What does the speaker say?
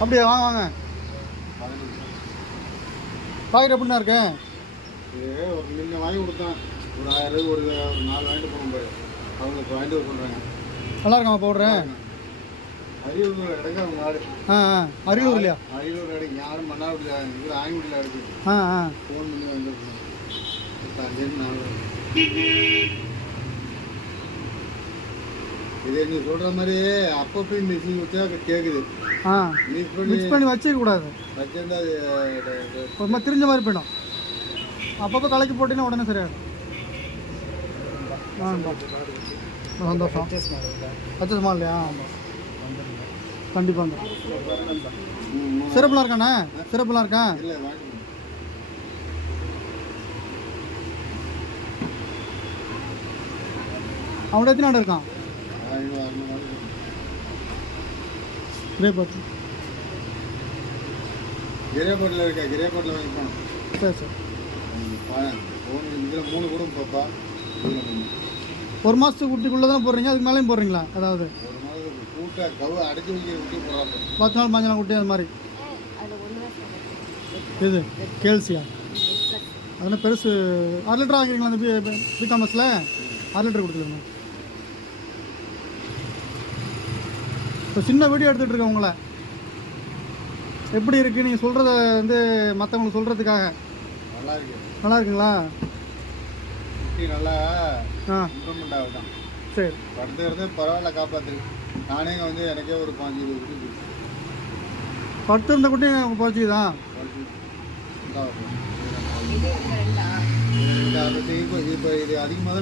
அப்படியே வாங்க வாங்க. பாக்கெட் எப்படிண்ணா இருக்கு? ஒரு நின்று வாங்கி கொடுத்தேன். ஒரு 1000 ஒரு 4 வாங்கிட்டு போகும் போய் அவங்களுக்கு வாங்கிட்டு வர சொல்கிறாங்க. நல்லா இருக்காமா பவுடரு? அரியலூர் இடங்க அவங்க ஆடு. அரியலூர் இல்லையா? அரியலூர் இடம் யாரும் மன்னார்குடியில் இருக்குது, ஆயங்குடியில் இருக்குது. ஃபோன் பண்ணி வாங்கிட்டு இதே நீ சொல்கிற மாதிரி அப்பப்போ மிஷின் வச்சா கேட்குது. மிக்ஸ் பண்ணி வச்சிக்க கூடாது. வச்சிருந்தா அது ஒரு மாதிரி திரிஞ்ச மாதிரி போயிடும். அப்பப்போ கலக்கி போட்டீங்கன்னா உடனே சரியாயிடும். சந்தோஷம். பச்சை இல்லையா? கண்டிப்பாங்க. சிறப்புலாம் இருக்காண்ணே? சிறப்புலாம் இருக்கா? அவனோட எத்தனை ஆடு இருக்கான்? கிரேபாட்டில் இருக்கா? கிரேபாட்டில் வாங்கி போனோம். சரி சரி. இதில் 3 கூட பாப்பா. ஒரு மாதத்துக்கு குட்டிக்குள்ளே தானே போடுறீங்க? அதுக்கு மேலேயும் போடுறீங்களா? அதாவது ஒரு மாதத்துக்கு கூட்டை கவு அடைச்சி வைக்கிற குட்டி போடுறாங்க. 10 நாள் 5 நாள் குட்டி அது மாதிரி. இது கேல்சியா? அதனால் பெருசு 6 லிட்டர் வாங்கிக்கிறீங்களா? அந்த பிகாமஸில் 6 லிட்டர் கொடுத்துருங்க. இப்போ சின்ன வீடியோ எடுத்துகிட்டு இருக்கேன் உங்களை. எப்படி இருக்குது நீங்கள் சொல்கிறத வந்து மற்றவங்களுக்கு சொல்கிறதுக்காக? நல்லா இருக்கு. நல்லா இருக்குங்களா? நல்லா இம்ப்ரூவ்மெண்ட் ஆகுதான். சரி. படுத்துக்கிறது பரவாயில்ல, காப்பாற்று. நானே வந்து எனக்கே ஒரு 5-20 குட்டி படுத்து இருந்த குட்டி குறைச்சிதான். இப்போ இது அதிகமாக